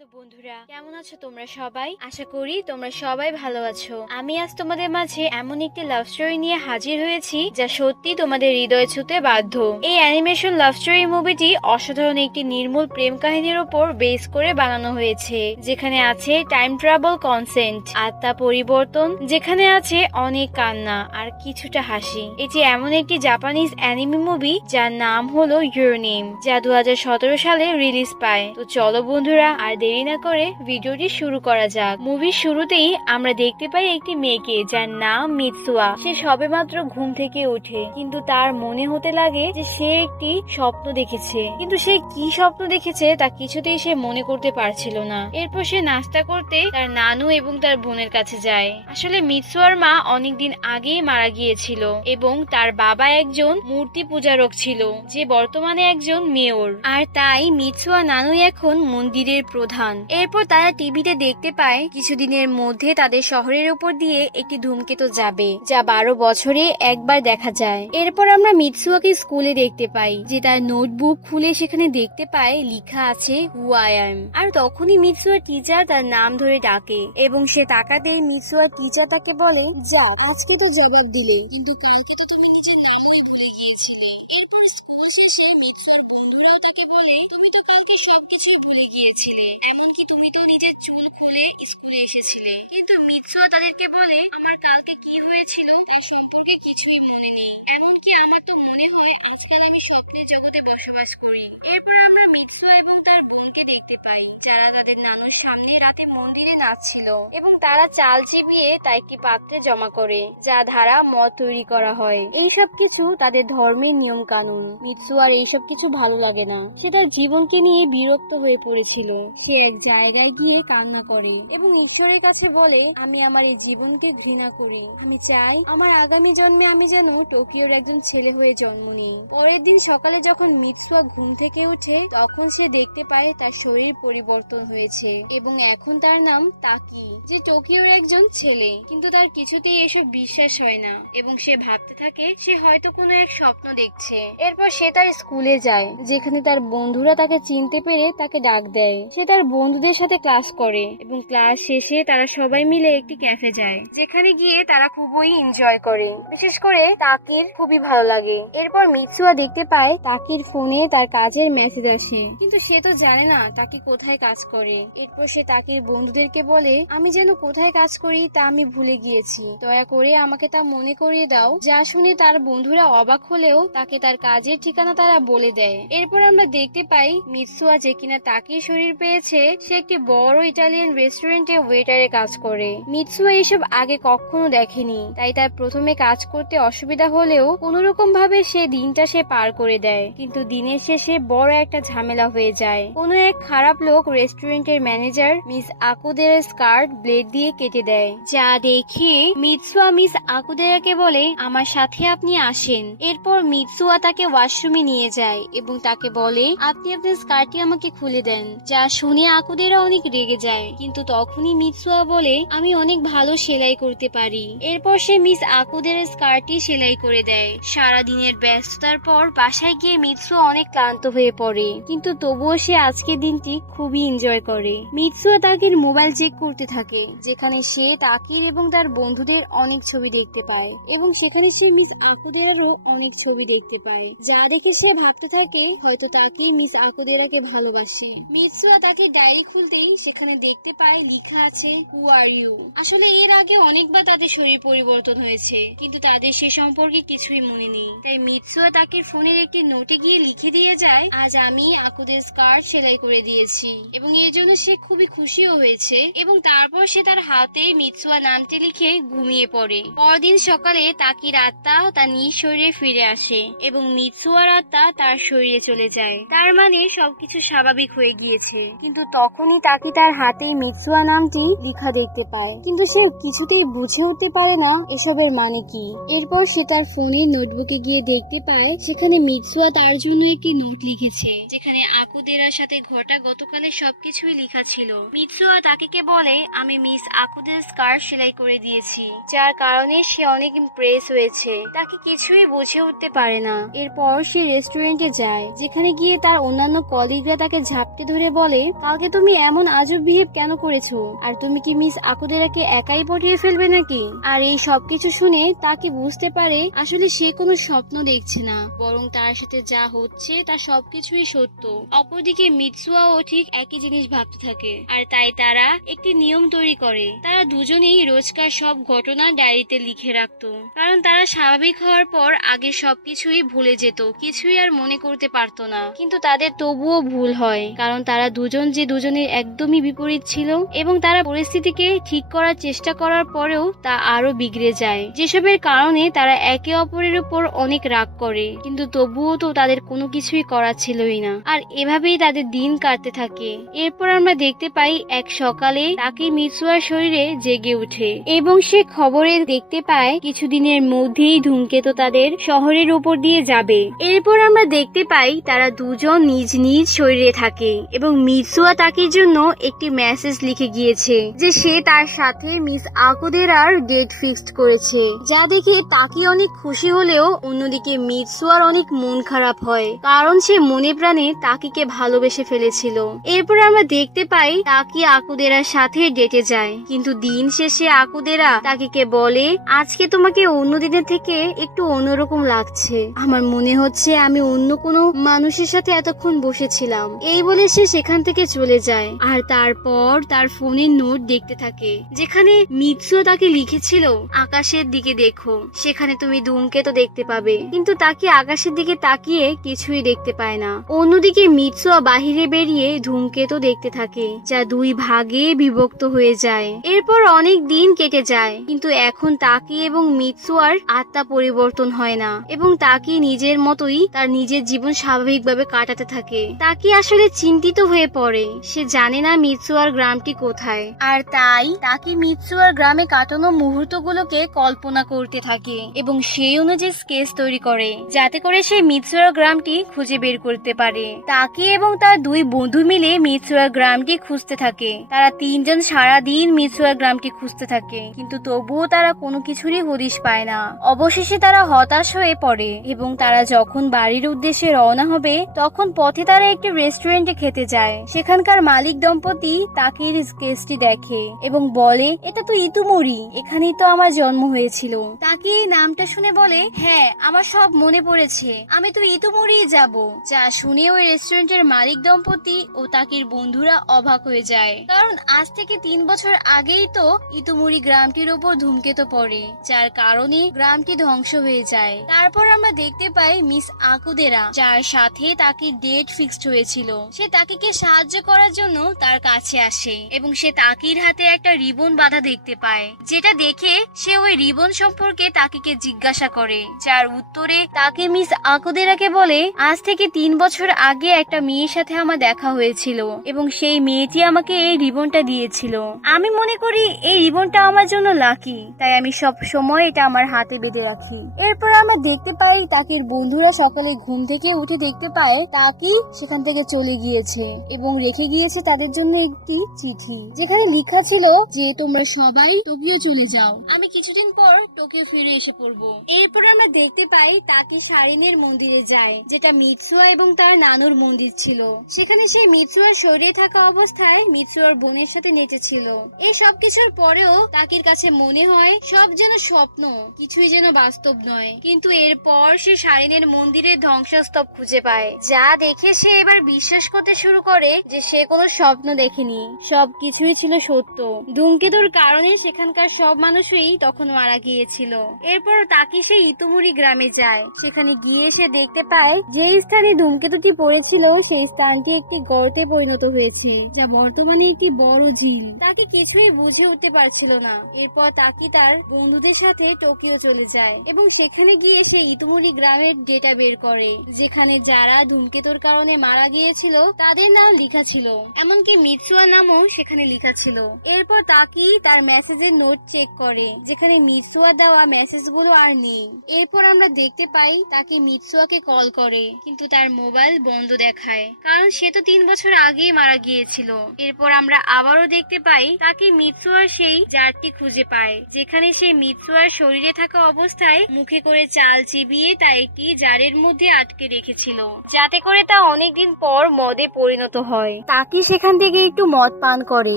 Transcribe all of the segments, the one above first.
Hello বন্ধুরা, কেমন আছো তোমরা সবাই? আশা করি তোমরা সবাই ভালো আছো। আমি আজ তোমাদের মাঝে এমন একটি লাভ স্টোরি নিয়ে হাজির হয়েছি যা সত্যি তোমাদের হৃদয় ছুঁতে বাধ্য। এই অ্যানিমেশন লাভ স্টোরি মুভিটি অসাধারণ একটি নির্মূল প্রেম কাহিনীর উপর বেস করে বানানো হয়েছে, যেখানে আছে টাইম ট্রাভেল কনসেন্ট, আত্মা পরিবর্তন, যেখানে আছে অনেক কান্না আর কিছুটা হাসি। এটি এমন একটি জাপানিজ অ্যানিমে মুভি যার নাম হলো ইউর নেম, যা 2017 সালে রিলিজ পায়। তো চলো বন্ধুরা, আর দেরি না করে ভিডিওটি শুরু করা যাক। মুভির শুরুতেই আমরা দেখতে পাই একটি মেয়েকে যার নাম মিৎসুয়া। সে সবেমাত্র ঘুম থেকে ওঠে, কিন্তু তার মনে হতে লাগে যে সে একটি স্বপ্ন দেখেছে, কিন্তু সে কি স্বপ্ন দেখেছে তা কিছুতেই সে মনে করতে পারছিল না। এরপর সে নাস্তা করতে তার নানু এবং তার বোনের কাছে যায়। আসলে মিৎসুয়ার মা অনেকদিন আগেই মারা গিয়েছিল এবং তার বাবা একজন মূর্তি পূজারক ছিল, যে বর্তমানে একজন মেয়র, আর তাই মিৎসুয়া নানু এখন মন্দিরের প্রধান। এরপর তারা টিভিতে দেখতে পায় কিছুদিনের মধ্যে তাদের শহরের উপর দিয়ে একটি ধূমকেতু যাবে, যা 12 বছরে একবার দেখা যায়। এরপর আমরা মিৎসুয়াকে স্কুলে দেখতে পাই, যে তার নোটবুক খুলে সেখানে দেখতে পায় লেখা আছে হু আই অ্যাম। আর তখনই মিৎসুয়ার টিচার তার নাম ধরে ডাকে এবং সে তাকাতেই মিৎসুয়ার টিচার তাকে বলে, যাক আজকে তো জবাব দিলে, কিন্তু কালকে তো তুমি নিজের নামই ভুলে গিয়েছিলে। এরপর স্কুল শেষে মিৎসুয়ার বন্ধুরাও তাকে বলে, তুমি তো কালকে সবকিছুই ভুলে গিয়েছিলে, এমনকি তুমি তো নিজের চুল খুলে স্কুলে এসেছিলে। কিন্তু মিৎসুয়া তাদেরকে বলে, আমার কালকে কি হয়েছিল তার সম্পর্কে কিছুই মনে নেই, এমনকি আমার তো মনে হয় আজকাল আমি স্বপ্নের জগতে বসবাস করি। এরপর আমরা মিৎসুয়া এবং তার বোনকে দেখতে পাই, যারা তাদের নানুর সামনে রাতে মন্দিরে নাচছিল এবং তারা চাল চিবিয়ে তা একটি পাত্রে জমা করে, যা দ্বারা মদ তৈরি করা হয়। এইসব কিছু তাদের ধর্মের নিয়ম কানুন। মিৎসুয়ার এইসব কিছু ভালো লাগে না। সে তার জীবনকে নিয়ে বিরক্ত হয়ে পড়েছিল। সে এক জায়গায় গিয়ে কান্না করে এবং ঈশ্বরের কাছে বলে, আমি আমার এই জীবনকে ঘৃণা করি। আমি চাই আমার আগামী জন্মে আমি যেন টোকিওর একজন ছেলে হয়ে জন্ম নিই। পরের দিন সকালে যখন মিৎসুয়া ঘুম থেকে উঠে, তখন সে দেখতে পায় তার শরীর পরিবর্তন হয়েছে এবং এখন তার নাম তাকি, যে টোকিওর একজন ছেলে। কিন্তু তার কিছুতেই এসব বিশ্বাস হয় না এবং সে ভাবতে থাকে সে হয়তো কোনো এক স্বপ্ন দেখছে। এরপর সে তার স্কুলে যায়, যেখানে তার বন্ধুরা তাকে চিনতে পেরে তাকে ডাক দেয়। সে তার বন্ধুদের সাথে ক্লাস করে এবং ক্লাস শেষে তারা সবাই মিলে একটি ক্যাফে যায়, যেখানে গিয়ে তারা খুবই এনজয় করে। বিশেষ করে তাকির খুবই ভালো লাগে। এরপর মিৎসুয়া দেখতে পায় তাকির ফোনে তার কাজের মেসেজ আসে, কিন্তু সে তো জানে না তাকি কোথায় কাজ করে। এরপর সে তাকির বন্ধুদেরকে বলে, আমি যেন কোথায় কাজ করি তা আমি ভুলে গিয়েছি, দয়া করে আমাকে তা মনে করিয়ে দাও। যা শুনে তার বন্ধুরা অবাক হলেও তাকে তার কাজের ঠিকানা তারা বলে দেয়। এরপর আমরা দেখতে পাই মিৎসুয়া, যে কিনা তাকির শরীর পেয়েছে, সে একটি বড় ইটালিয়ান রেস্টুরেন্টে ওয়েটারে কাজ করে। মিৎসুয়া এসব আগে কখনো দেখেনি, তাই তার প্রথমে কাজ করতে অসুবিধা হলেও কোনোরকম ভাবে সে দিনটা সে পার করে দেয়। কিন্তু দিনের শেষে বড় একটা ঝামেলা হয়ে যায়। কোনো এক খারাপ লোক রেস্টুরেন্টের ম্যানেজার মিস আকুদের স্কার্ট ব্লেড দিয়ে কেটে দেয়, যা দেখে মিৎসুয়া মিস আকুদেরাকে বলে, আমার সাথে আপনি আসেন। এরপর মিৎসুয়া তাকে ওয়াশরুমে নিয়ে যায় এবং তাকে বলে, আপনি আপনার স্কার্টটি আমাকে খুলে দেন। যা শুনে আকুদেরা অনেক রেগে যায়, কিন্তু তখনই মিৎসুয়া বলে, আমি অনেক ভালো সেলাই করতে পারি। এরপর সে মিস আকুদের স্কার্টটি সেলাই করে দেয়। সারা দিনের ব্যস্ততার পর বাসায় গিয়ে মিৎসুয়া অনেক ক্লান্ত হয়ে পড়ে, কিন্তু তবুও সে আজকের দিনটি খুবই এনজয় করে। মিৎসুয়া তাকির মোবাইল চেক করতে থাকে, যেখানে সে তাকির এবং তার বন্ধুদের অনেক ছবি দেখতে পায় এবং সেখানে সে মিস আকুদেরারও অনেক ছবি দেখতে পায়, যা দেখে সে ভাবতে থাকে হয়তো তাকি মিস আকুদেরাকে ভালোবাসে। মিৎসুয়া তাকে ডায়েরি খুলতেই সেখানে দেখতে পায় লেখা আছে হু আর ইউ। আসলে এর আগে অনেকবার তাদের শরীর পরিবর্তন হয়েছে, কিন্তু তাদের সে সম্পর্কে কিছুই মনে নেই। তাই মিৎসুয়া তাকে ফোনের একটি নোটে গিয়ে লিখে দিয়ে যায়, আজ আমি আকুদের স্কার্ট সেলাই করে দিয়েছি, এবং এর জন্য সে খুবই খুশিও হয়েছে। এবং তারপর সে তার হাতে মিৎসুয়া নামটি লিখে ঘুমিয়ে পড়ে। পরদিন সকালে তাকির আত্মা তার নিজ শরীরে ফিরে আসে এবং মিৎসুয়ার আত্মা তার শরীরে চলে যায়। তার মানে সবকিছু স্বাভাবিক হয়ে গিয়েছে। কিন্তু তখনই তাকি তার হাতে মিৎসুয়া নামটি লেখা দেখতে পায়, কিন্তু সে কিছুতেই বুঝে উঠতে পারে না এসবের মানে কি। এরপর সে তার ফোনে নোটবুকে গিয়ে দেখতে পায় সেখানে মিৎসুয়া তার জন্য একটি নোট লিখেছে, যেখানে আকুদেরার সাথে ঘটা গতকালের সবকিছুই লেখা ছিল। মিৎসুয়া তাকিকে বলে, আমি মিস আকুদের স্কার্ট সেলাই করে দিয়েছি, যার কারণে সে অনেক ইমপ্রেস হয়েছে। তাকে কিছুই বুঝে উঠতে পারে না। এরপর সে রেস্টুরেন্টে যায়, যেখানে গিয়ে তার অন্যান্য কলিগরা তাকে ঝাপটে ধরে বলে, কালকে তুমি এমন আজব বিহেভ কেন করেছো? আর তুমি কি মিস আকুদেরাকে একাই পটিয়ে ফেলবে নাকি? আর এই সবকিছু শুনে তাকে বুঝতে পারে আসলে সে কোনো স্বপ্ন দেখছে না, বরং তার সাথে যা হচ্ছে তা সবকিছুই সত্য। অপরদিকে মিৎসুয়াও ঠিক একই জিনিস ভাবতে থাকে, আর তাই তারা একটি নিয়ম তৈরি করে। তারা দুজনেই রোজকার সব ঘটনা ডায়েরিতে লিখে রাখতো, কারণ তারা স্বাভাবিক হওয়ার পর আগে সবকিছুই ভুলে যেত, কিছুই আর মনে করতে পারতো না। কিন্তু তাদের তবুও ভুল হয়, কারণ তারা দুজন যে দুজনের একদমই বিপরীত ছিল, এবং তারা পরিস্থিতিকে ঠিক করার চেষ্টা করার পরেও তা আরো বিগড়ে যায়, যেসবের কারণে তারা একে অপরের উপর অনেক রাগ করে। কিন্তু তবুও তো তাদের কোনো কিছুই করার ছিলই না, আর এভাবেই তাদের দিন কাটতে থাকে। এরপর আমরা দেখতে পাই এক সকালে তাকে মিৎসুয়ার শরীরে জেগে ওঠে, এবং সে খবরে দেখতে পায় কিছুদিনের মধ্যেই ধূমকেতু তাদের শহরের উপর দিয়ে যাবে। এরপর আমরা দেখতে পাই তারা দুজন নিজ নিজ শরীরে থাকে, এবং মিৎসুয়া তাকির জন্য একটি মেসেজ লিখে গিয়েছে যে সে তার সাথে মিস আকুদেরার ডেট ফিক্সড করেছে, যা দেখে তাকি অনেক খুশি হলেও অন্যদিকে মিৎসুয়ার অনেক মন খারাপ হয়, কারণ সে মনে প্রাণে তাকিকে ভালোবেসে ফেলেছিল। এরপর আমরা দেখতে পাই তাকি আকুদেরার সাথে ডেটে যায়, কিন্তু দিন শেষে আকুদেরা তাকিকে বলে, আজকে তোমাকে অন্য দিনের থেকে একটু অন্যরকম লাগছে, আমার মনে হচ্ছে আমি অন্য কোনো মানুষের সাথে এতক্ষণ বসেছিলাম। এই বলে সে সেখান থেকে চলে যায়, আর তারপর তার ফোনের নোট দেখতে থাকে, যেখানে মিৎসুয়া তাকে লিখেছিল, আকাশের দিকে দেখো, সেখানে তুমি ধূমকেতু দেখতে পাবে। কিন্তু তাকে আকাশের দিকে তাকিয়ে কিছুই দেখতে পায় না। অন্যদিকে মিৎসুয়া বাহিরে বেরিয়ে ধূমকেতু দেখতে থাকে, যা দুই ভাগে বিভক্ত হয়ে যায়। এরপর অনেক দিন কেটে যায়, কিন্তু এখন তাকি এবং মিৎসুয়ার আত্মা পরিবর্তন হয় না, এবং তাকি নিজের মতোই তার নিজের জীবন স্বাভাবিকভাবে কাটাতে থাকে। তাকি আসলে চিন্তিত হয়ে পড়ে, সে জানে না মিৎসুয়ার গ্রামটি কোথায়, আর তাই তাকি মিৎসুয়ার গ্রামে কাটানো মুহূর্তগুলোকে কল্পনা করতে থাকে, এবং সেই অনুযায়ী স্কেচ তৈরি করে, যাতে করে সে মিৎসুয়ার গ্রামটি খুঁজে বের করতে পারে। তাকি এবং তার দুই বন্ধু মিলে মিৎসুয়ার গ্রামটি খুঁজতে থাকে। তারা তিনজন সারা দিন মিৎসুয়ার গ্রামটি খুঁজতে থাকে, কিন্তু তবুও তারা কোনো কিছুরই হদিশ পায় না। অবশেষে তারা হতাশ হয়ে পড়ে, এবং তারা যখন বাড়ির উদ্দেশ্যে রওনা হবে, তখন পথে তারা একটি রেস্টুরেন্টে খেতে যায়। সেখানকার মালিক দম্পতি তাকির স্কেচটি দেখে এবং বলে, এটা তো ইতুমুরি, এখানেই তো আমার জন্ম হয়েছিল। তাকি এই নামটা শুনে বলে, হ্যাঁ, আমার সব মনে পড়েছে, আমি তো ইতুমুরি যাব। যা শুনে ওই রেস্টুরেন্টের মালিক দম্পতি ও তাকির বন্ধুরা অবাক হয়ে যায়, কারণ আজ থেকে 3 বছর আগেই তো ইতুমুরি গ্রামটির উপর ধূমকেতু পড়ে, যার কারণে গ্রামটি ধ্বংস হয়ে যায়। তারপর আমরা দেখতে পাই মিস আকুদেরা, যার সাথে তাকির ডেট ফিক্সড হয়েছিল, সে তাকিকে সাহায্য করার জন্য তার কাছে আসে, এবং সে তাকির হাতে একটা রিবন বাঁধা দেখতে পায়, যেটা দেখে সে ওই রিবন সম্পর্কে তাকিকে জিজ্ঞাসা করে, যার উত্তরে তাকে মিস আকুদেরাকে বলে, আজ থেকে 3 বছর আগে একটা মেয়ের সাথে আমার দেখা হয়েছিল, এবং সেই মেয়েটি আমাকে এই রিবনটা দিয়েছিল। আমি মনে করি এই রিবনটা আমার জন্য লাকি, তাই আমি সব সময় এটা আমার হাতে বেঁধে রাখি। এরপর আমরা দেখতে পাই তাকির বন্ধুরা সকালে ঘুম থেকে উঠে দেখতে পায় তাকি সেখান থেকে চলে গিয়েছে, এবং রেখে গিয়েছে তাদের জন্য একটি চিঠি, যেখানে লেখা ছিল যে তোমরা সবাই টোকিও চলে যাও, আমি কিছুদিন পর টোকিও ফিরে এসে পড়বো। এরপর আমরা দেখতে পাই তাকি সারিনের মন্দিরে যায়, যেটা মিৎসুয়া এবং তার নানুর মন্দির ছিল। সেখানে সে মিৎসুয়ার শরীরে থাকা অবস্থায় মিৎসুয়ার বোনের সাথে নেচেছিল। এই সব কিছুর পরেও তাকির কাছে মনে হয় সব যেন স্বপ্ন, কিছুই যেন বাস্তব নয়। কিন্তু এরপর সে সারিনের মন্দিরের ধ্বংসস্তূপ খুঁজে পায়, যা দেখে সে এবার বিশ্বাস করতে শুরু করে যে সে কোনো স্বপ্ন দেখেনি, সবকিছুই ছিল সত্য। ধূমকেতুর কারণে সেখানকার সব মানুষই তখন মারা গিয়েছিল। এরপর তাকি সে ইতুমুরি গ্রামে যায়। সেখানে গিয়ে সে দেখতে পায় যে স্থানে ধূমকেতুটি পড়েছিল সেই স্থানটি একটি গর্তে পরিণত হয়েছে, যা বর্তমানে একটি বড় ঝিল। তাকে কিছুই বুঝে উঠতে পারছিল না। এরপর তাকি তার বন্ধুদের সাথে টোকিও চলে যায়, এবং সেখানে গিয়ে সে ইতুমুরি গ্রামের ডেটা বের করে, যেখানে যারা ধূমকেতুর কারণে মারা গিয়েছিল তাদের নাম লেখা ছিল, এমনকি মিৎসুয়া নামও সেখানে লেখা ছিল। এরপর তাকি তার মেসেজের নোট চেক করে, যেখানে মিৎসুয়া দেওয়া মেসেজগুলো আর নেই। এরপর আমরা দেখতে পাই তাকে মিৎসুয়াকে কল করে, কিন্তু তার মোবাইল বন্ধ দেখায়, কারণ সে তো 3 বছর আগেই মারা গিয়েছিল। এরপর আমরা আবারও দেখতে পাই তাকে মিৎসুয়ার সেই জারটি খুঁজে পায়, যেখানে সে মিৎসুয়ার শরীরে থাকা অবস্থায় মুখে করে চাল চিবিয়ে তা একটি জারে বারের মধ্যে আটকে রেখেছিল, যাতে করে তা অনেকদিন পর মদে পরিণত হয়। তাকি সেখান থেকে একটু মদ পান করে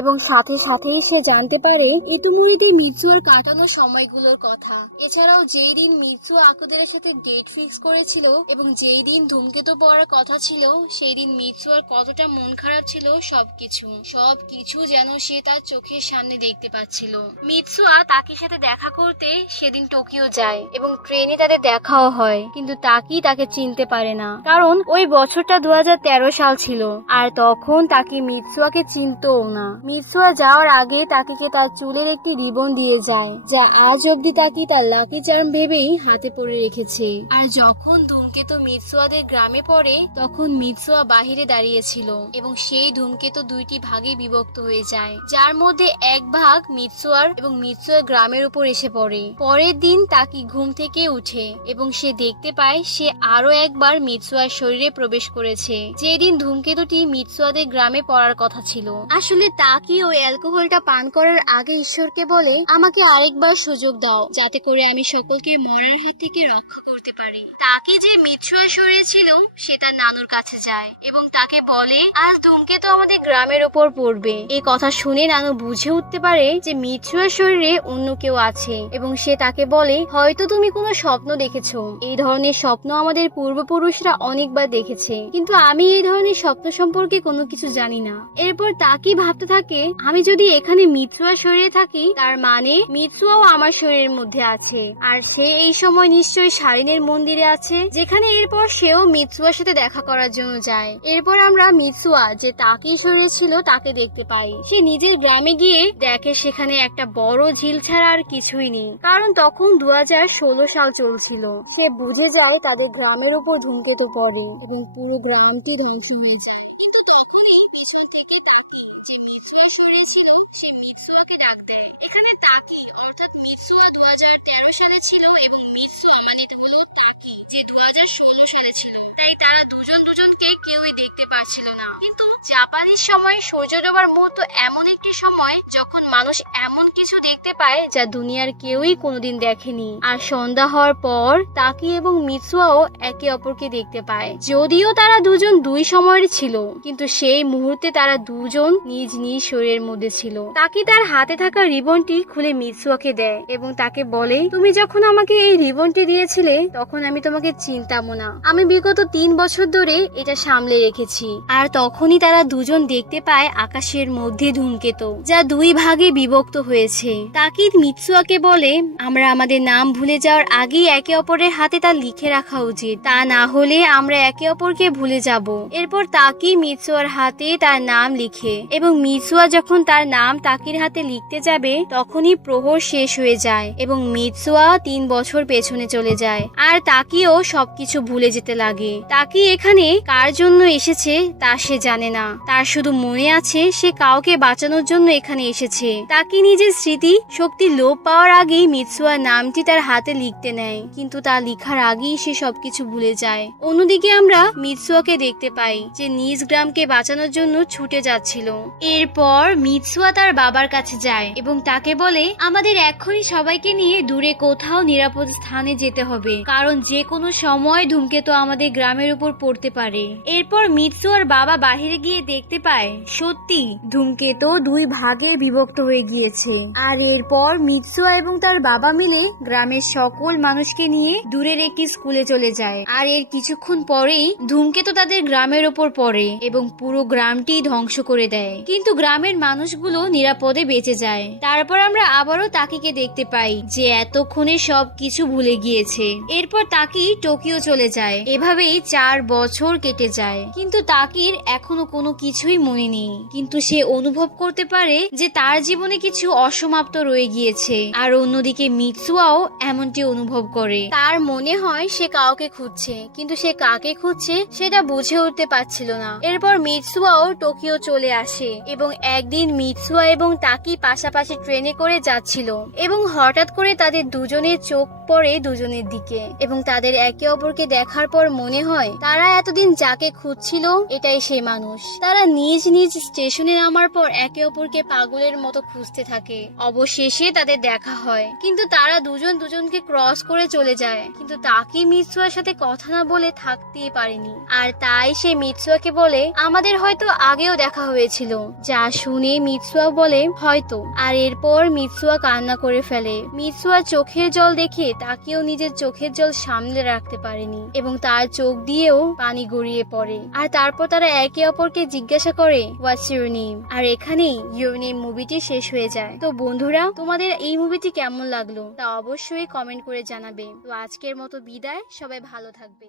এবং সাথে সাথেই সে জানতে পারে ইতুমুরিতে মিৎসুয়ার কাটানো সময়গুলোর কথা। এছাড়াও যেই দিন মিৎসু আকুদের সাথে ডেট ফিক্স করেছিল এবং যেই দিন ধূমকেতু পড়ার কথা ছিল, সেই দিন মিৎসুয়ার কতটা মন খারাপ ছিল, সবকিছু যেন সে তার চোখের সামনে দেখতে পাচ্ছিল। মিৎসুয়া তাকির সাথে দেখা করতে সেদিন টোকিও যায় এবং ট্রেনে তাদের দেখাও হয়, কিন্তু তাকি তাকে চিনতে পারে না, কারণ ওই বছরটা 2013 সাল ছিল আর তখন তাকি মিৎসুয়াকে চিনতও না। মিৎসুয়া যাওয়ার আগে তাকিকে তার চুলের একটি রিবন দিয়ে যায়, যা আজ অব্দি তাকি তার লাকি চার্ম ভেবেই হাতে পরে রেখেছে। আর যখন ধূমকেতু মিৎসুয়াদের গ্রামে পড়ে, তখন মিৎসুয়া বাহিরে দাঁড়িয়েছিল এবং সেই ধূমকেতু দুইটি ভাগে বিভক্ত হয়ে যায়, যার মধ্যে এক ভাগ মিৎসুয়ার এবং মিৎসুয়ার গ্রামের উপর এসে পড়ে। পরের দিন তাকি ঘুম থেকে উঠে এবং সে দেখতে পায় সে আরো একবার মিৎসুয়ার শরীরে প্রবেশ করেছে, যেদিন ধূমকেতুটি মিৎসুয়াদের গ্রামে পড়ার কথা ছিল। আসলে তাকি ওই অ্যালকোহলটা পান করার আগে ঈশ্বরকে বলে, আমাকে আরেকবার সুযোগ দাও, যাতে করে আমি সকলকে মরার হাত থেকে রক্ষা করতে পারি। তাকি যে মিৎসুয়ার শরীরে ছিল সে তার নানুর কাছে যায় এবং তাকে বলে, আজ ধূমকেতু আমাদের গ্রামের ওপর পড়বে। এই কথা শুনে নানু বুঝে উঠতে পারে যে মিৎসুয়ার শরীরে অন্য কেউ আছে এবং সে তাকে বলে, হয়তো তুমি কোনো স্বপ্ন দেখেছো। এই ধরনের স্বপ্ন আমাদের পূর্বপুরুষরা অনেকবার দেখেছে, কিন্তু আমি এই ধরনের স্বপ্ন সম্পর্কে কোনো কিছু জানি না। এরপর তাকি ভাবতে থাকে, আমি যদি এখানে মিৎসুয়ার শরীরে থাকি, তার মানে মিৎসুয়াও আমার শরীরের মধ্যে আছে, আর সে এই সময় নিশ্চয়ই শালিনের মন্দিরে আছে, যেখানে এরপর সেও মিৎসুয়ার সাথে দেখা করার জন্য যায়। এরপর আমরা মিৎসুয়া যে তাকির শরীরে ছিল তাকে দেখতে পাই। সে নিজের গ্রামে গিয়ে দেখে সেখানে একটা বড় ঝিল ছাড়া আর কিছুই নেই, কারণ তখন 2016 সাল চলছিল। সে বুঝে যায় তাদের গ্রামের উপর ধূমকেতু পড়ে এবং পুরো গ্রামটি ধ্বংস হয়ে যায়। কিন্তু তখনই পিছন থেকে তাকি যে মিৎসুয়ার শরীরে ছিল সে মিৎসুয়াকে ডাক দেয়। এখানে তাকি অর্থাৎ মিৎসুয়া 2013 সালে ছিল এবং মিৎসুয়া মানে হলো তাকি যে 2016 সালে ছিল, তাই তারা দুজনকে কেউই দেখতে পারছিল না। কিন্তু জাপানিজ সময় সূর্য ডোবার মুহূর্ত এমন একটি সময় যখন মানুষ এমন কিছু দেখতে পায় যা দুনিয়ার কেউই কোনোদিন দেখেনি। আর সন্ধ্যা হওয়ার পর তাকি এবং মিৎসুয়াও একে অপরকে দেখতে পায়। যদিও তারা দুজন দুই সময়ের ছিল, কিন্তু সেই মুহূর্তে তারা দুজন নিজ নিজ শরীরের মধ্যে ছিল। তাকি তার হাতে থাকা রিবনটি খুলে মিৎসুয়াকে দেয় এবং তাকে বলে, তুমি যখন আমাকে এই রিবনটি দিয়েছিলে তখন আমি তোমাকে চিনতামও না। আমি বিগত 3 বছর ধরে এটা সামলে রেখেছি। আর তখনই তারা দুজন দেখতে পায় আকাশের মধ্যে ধূমকেতু, যা দুই ভাগে বিভক্ত হয়েছে। তাকি মিৎসুয়াকে বলে, আমরা আমাদের নাম ভুলে যাওয়ার আগেই একে অপরের হাতে তা লিখে রাখা উচিত, তা না হলে আমরা একে অপরকে ভুলে যাব। এরপর তাকি মিৎসুয়ার হাতে তার নাম লিখে এবং মিৎসুয়া যখন তার নাম তাকির হাতে লিখতে যাবে তখনই প্রহর শেষ হয়ে যায় এবং মিৎসুয়া 3 বছর পেছনে চলে যায় আর তাকিও সবকিছু ভুলে যেতে লাগে। তাকি এখানে কার জন্য এসেছে তা সে জানে না, তার শুধু মনে আছে সে কাউকে বাঁচানোর জন্য এখানে এসেছে। তাকি নিজের স্মৃতি শক্তি লোপ পাওয়ার আগেই মিৎসুয়ার নামটি তার হাতে লিখতে নেয়, কিন্তু তা লিখার আগেই সে সবকিছু ভুলে যায়। অন্যদিকে আমরা মিৎসুয়াকে দেখতে পাই যে নিজ গ্রামকে বাঁচানোর জন্য ছুটে যাচ্ছিল। এরপর মিৎসুয়া তার বাবার কাছে যায় এবং তাকে বলে, আমাদের এক্ষুনি সবাইকে নিয়ে দূরে কোথাও নিরাপদ স্থানে যেতে হবে, কারণ যে কোনো সময় ধূমকেতু আমাদের গ্রামের উপর পড়তে পারে। এরপর মিৎসুয়ার বাবা বাহিরে গিয়ে দেখতে পায় সত্যি ধূমকেতু 2 ভাগে বিভক্ত হয়ে গিয়েছে। আর এরপর মিৎসুয়া এবং তার বাবা মিলে গ্রামের সকল মানুষকে নিয়ে দূরের একটি স্কুলে চলে যায়। আর এর কিছুক্ষণ পরেই ধূমকেতু তাদের গ্রামের উপর পড়ে এবং পুরো গ্রামটি ধ্বংস করে দেয়, কিন্তু গ্রামের মানুষগুলো নিরাপদে বেঁচে যায়। তারপর আমরা আবারও তাকিকে দেখতে পাই যে এতক্ষণে সবকিছু ভুলে গিয়েছে। এরপর তাকি টোকিও চলে যায়। এভাবেই 4 বছর কেটে যায়, কিন্তু তাকির এখনো কোনো কিছুই মনে নেই, কিন্তু সে অনুভব করতে পারে যে তার জীবনে কিছু অসমাপ্ত রয়ে গিয়েছে। আর অন্যদিকে মিৎসুয়াও এমনটি অনুভব করে। তার মনে হয় সে কাউকে খুঁজছে, কিন্তু সে কাকে খুঁজছে সেটা বুঝে উঠতে পারছিল না। এরপর মিৎসুয়াও টোকিও চলে আসে এবং একদিন মিৎসুয়া এবং তাকি পাশাপাশি ট্রেনে করে যাচ্ছিল এবং হঠাৎ করে তাদের দুজনের চোখ পড়ে দুজনের দিকে এবং তাদের একে অপরকে দেখার পর মনে হয় তারা এতদিন যাকে খুঁজছিল এটাই সেই মানুষ। তারা নিজ নিজ স্টেশনে নামার পর একে অপরকে পাগলের মতো খুঁজতে থাকে। অবশেষে তাদের দেখা হয়, কিন্তু তারা দুজন দুজনকে ক্রস করে চলে যায়। কিন্তু তাকি মিৎসুয়ার সাথে কথা না বলে থাকতেই পারেনি, আর তাই সে মিৎসুয়াকে বলে আমাদের হয়তো আগেও দেখা হয়েছিল। যা শুনে মিৎসুয়া বলে হয়তো, আর এরপর মিৎসুয়া কান্না করে ফেলে। মিৎসুয়া চোখের জল দেখে তাকেও নিজের চোখের জল সামলে রাখতে পারেনি এবং তার চোখ দিয়েও পানি গড়িয়ে পড়ে। আর তারপর তারা একে অপরকে জিজ্ঞাসা করে হোয়াটস ইউর নেম, আর এখানেই ইউর নেম মুভিটি শেষ হয়ে যায়। তো বন্ধুরা, তোমাদের এই মুভিটি কেমন লাগলো তা অবশ্যই কমেন্ট করে জানাবে। তো আজকের মতো বিদায়, সবাই ভালো থাকবে।